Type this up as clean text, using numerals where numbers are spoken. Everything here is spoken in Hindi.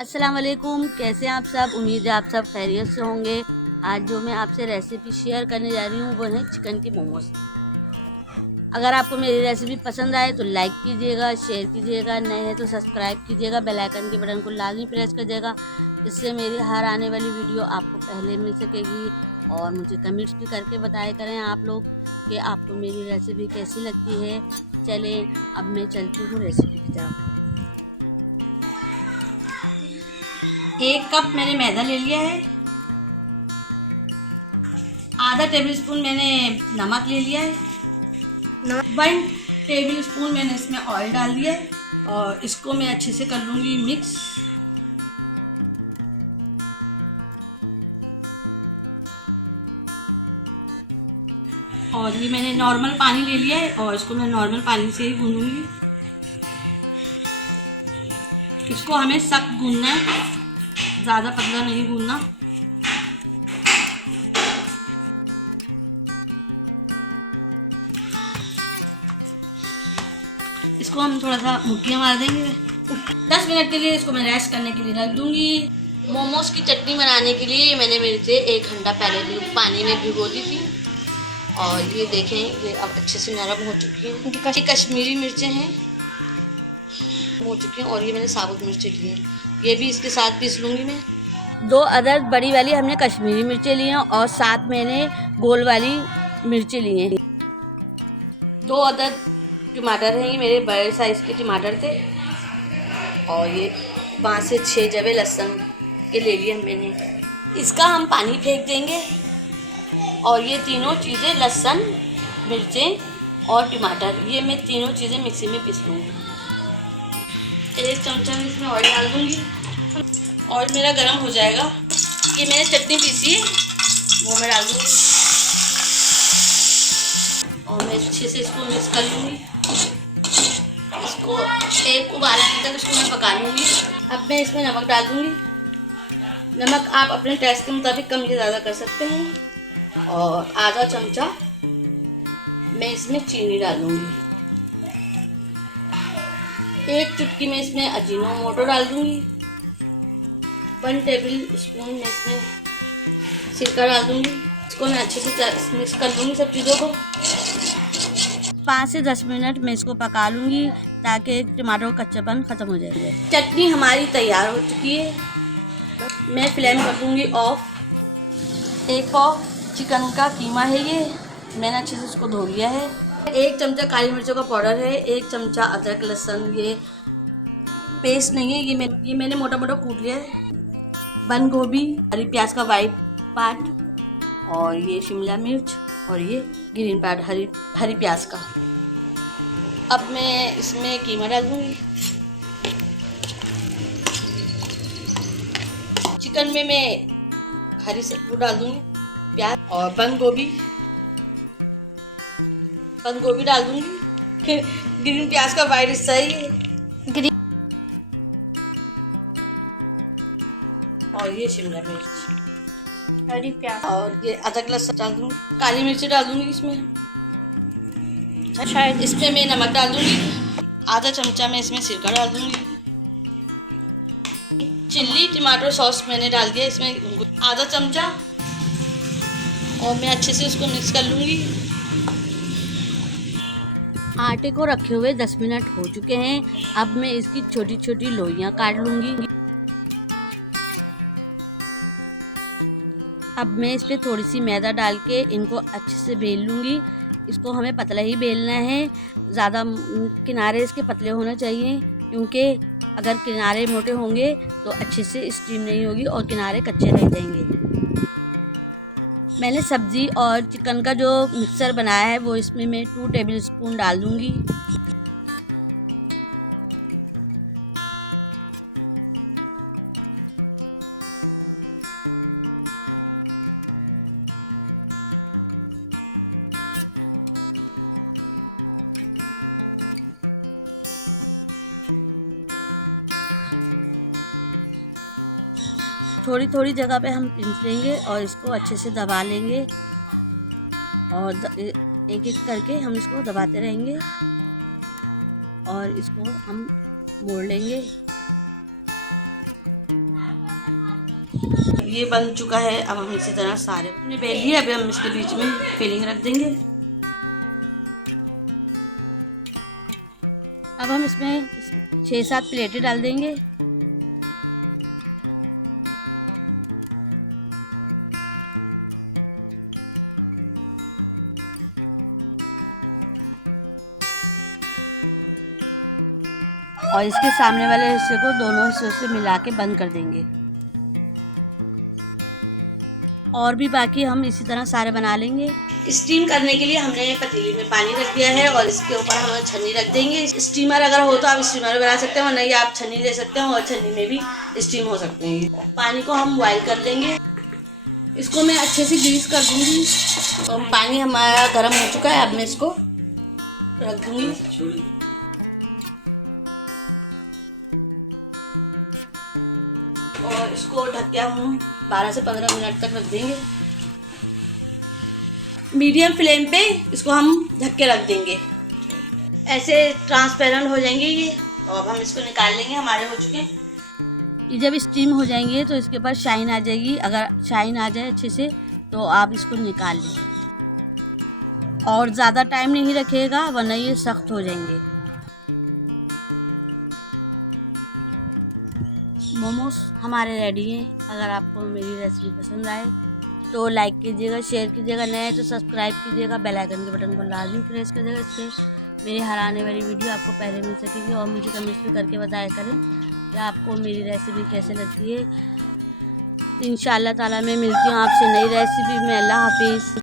अस्सलाम वालेकुम, कैसे हैं आप सब। उम्मीद है आप सब खैरियत से होंगे। आज जो मैं आपसे रेसिपी शेयर करने जा रही हूँ वो है चिकन की मोमोज। अगर आपको मेरी रेसिपी पसंद आए तो लाइक कीजिएगा, शेयर कीजिएगा, नए हैं तो सब्सक्राइब कीजिएगा, बेल आइकन के बटन को लाजमी प्रेस कीजिएगा। इससे मेरी हर आने वाली वीडियो आपको पहले मिल सकेगी। और मुझे कमेंट्स भी करके बताया करें आप लोग कि आपको मेरी रेसिपी कैसी लगती है। चलें अब मैं चलती हूँ रेसिपी की तरफ। 1 कप मैंने मैदा ले लिया है, आधा टेबल स्पून मैंने नमक ले लिया है, 1 टेबल स्पून मैंने इसमें ऑयल डाल दिया है और इसको मैं अच्छे से कर लूँगी मिक्स। और ये मैंने नॉर्मल पानी ले लिया है और इसको मैं नॉर्मल पानी से ही गूँधूँगी। इसको हमें सख्त गूँधना है, ज़्यादा पतला नहीं गूँधना। इसको हम थोड़ा सा मुट्ठियाँ मार देंगे। 10 मिनट के लिए इसको मैं रेस्ट करने के लिए रख दूँगी। मोमोज की चटनी बनाने के लिए मैंने मिर्चें 1 घंटा पहले पानी में भिगो दी थी और ये देखें ये अब अच्छे से नरम हो चुकी हैं। ये कश्मीरी मिर्चें हैं, हो चुकी हैं। और ये मैंने साबुत मिर्चें ली हैं, ये भी इसके साथ पीस लूँगी मैं। 2 अदद बड़ी वाली हमने कश्मीरी मिर्चें ली हैं और 7 मैंने गोल वाली मिर्चें ली हैं। 2 अदद टमाटर हैं, ये मेरे बड़े साइज़ के टमाटर थे। और ये 5 से 6 जवे लहसुन के ले लिए मैंने। इसका हम पानी फेंक देंगे और ये तीनों चीज़ें लहसुन, मिर्चें और टमाटर, ये मैं तीनों चीज़ें मिक्सी में पीस लूँगी। 1 चमचा में इसमें ऑयल डाल दूँगी। ऑयल मेरा गर्म हो जाएगा, ये मैंने चटनी पीसी है वो मैं डाल दूँगी और मैं अच्छे से इसको मिक्स कर लूँगी। इसको एक उबाल आने तक इसको मैं पका लूँगी। अब मैं इसमें नमक डाल दूँगी। नमक आप अपने टेस्ट के मुताबिक कम या ज़्यादा कर सकते हैं। और आधा चमचा मैं इसमें चीनी डालूँगी। 1 चुटकी में इसमें अजीनोमोटो डाल दूँगी। 1 टेबल स्पून में इसमें सिरका डाल दूँगी। इसको मैं अच्छे से मिक्स कर लूँगी सब चीज़ों को। 5 से 10 मिनट मैं इसको पका लूँगी ताकि टमाटर का कच्चापन ख़त्म हो जाए। चटनी हमारी तैयार हो चुकी है, मैं फ्लेम कर दूँगी ऑफ। 1 पाव चिकन का कीमा है ये, मैंने अच्छे से इसको धो लिया है। 1 चमचा काली मिर्चों का पाउडर है, 1 चमचा अदरक लहसुन, ये पेस्ट नहीं है, ये मैंने मोटा मोटा कूट लिया है। बंद गोभी, हरी प्याज का वाइट पार्ट और ये शिमला मिर्च और ये ग्रीन पार्ट हरी प्याज का। अब मैं इसमें कीमा डाल दूँगी। चिकन में मैं हरी वो डाल दूँगी, प्याज और बंद गोभी डाल दूँगी। ग्रीन प्याज का वाइट हिस्सा ही है, ग्रीन। और ये शिमला मिर्च, हरी प्याज और ये अदरक लहसुन डाल दूँगी। काली मिर्च डाल दूँगी इसमें। शायद इसमें मैं नमक डाल दूँगी। आधा चमचा मैं इसमें सिरका डाल दूँगी। चिल्ली टमाटो सॉस मैंने डाल दिया इसमें आधा चमचा और मैं अच्छे से उसको मिक्स कर लूँगी। आटे को रखे हुए 10 मिनट हो चुके हैं। अब मैं इसकी छोटी छोटी लोइयाँ काट लूँगी। अब मैं इस पर थोड़ी सी मैदा डाल के इनको अच्छे से बेल लूँगी। इसको हमें पतला ही बेलना है, ज़्यादा किनारे इसके पतले होने चाहिए क्योंकि अगर किनारे मोटे होंगे तो अच्छे से स्टीम नहीं होगी और किनारे कच्चे रह जाएंगे। मैंने सब्ज़ी और चिकन का जो मिक्सर बनाया है वो इसमें मैं 2 टेबल स्पून डाल दूँगी। थोड़ी थोड़ी जगह पे हम पिंच लेंगे और इसको अच्छे से दबा लेंगे और एक एक करके हम इसको दबाते रहेंगे और इसको हम मोड़ लेंगे। ये बन चुका है। अब हम इसी तरह सारे हमने बेल लिए। अभी हम इसके बीच में फिलिंग रख देंगे। अब हम इसमें 6-7 प्लेटें डाल देंगे। और इसके सामने वाले हिस्से को दोनों हिस्सों से मिला के बंद कर देंगे। और भी बाकी हम इसी तरह सारे बना लेंगे। स्टीम करने के लिए हमने पतीली में पानी रख दिया है और इसके ऊपर हम छन्नी रख देंगे। स्टीमर अगर हो तो आप स्टीमर में बना सकते हो, नहीं आप छन्नी ले सकते हो और छन्नी में भी स्टीम हो सकते हैं। पानी को हम बॉयल कर लेंगे। इसको मैं अच्छे से ग्रीस कर दूंगी। तो पानी हमारा गर्म हो चुका है। अब मैं इसको रख दूंगी। और इसको ढक के हम 12 से 15 मिनट तक रख देंगे। मीडियम फ्लेम पे इसको हम ढक के रख देंगे। ऐसे ट्रांसपेरेंट हो जाएंगे ये। तो अब हम इसको निकाल लेंगे। हमारे हो चुके हैं। ये जब स्टीम हो जाएंगे तो इसके ऊपर शाइन आ जाएगी। अगर शाइन आ जाए अच्छे से तो आप इसको निकाल लें। और ज़्यादा टाइम नहीं रखिएगा वरना ये सख्त हो जाएंगे। मोमोज हमारे रेडी हैं। अगर आपको मेरी रेसिपी पसंद आए तो लाइक कीजिएगा, शेयर कीजिएगा, नए हैं तो सब्सक्राइब कीजिएगा, बेल आइकन के बटन को लाजमी प्रेस कीजिएगा। इससे मेरे हर आने वाली वीडियो आपको पहले मिल सकेगी। और मुझे कमेंट्स भी करके बताया करें कि आपको मेरी रेसिपी कैसे लगती है। इंशाअल्लाह ताला मैं मिलती हूँ आपसे नई रेसिपी में। अल्लाह हाफिज़।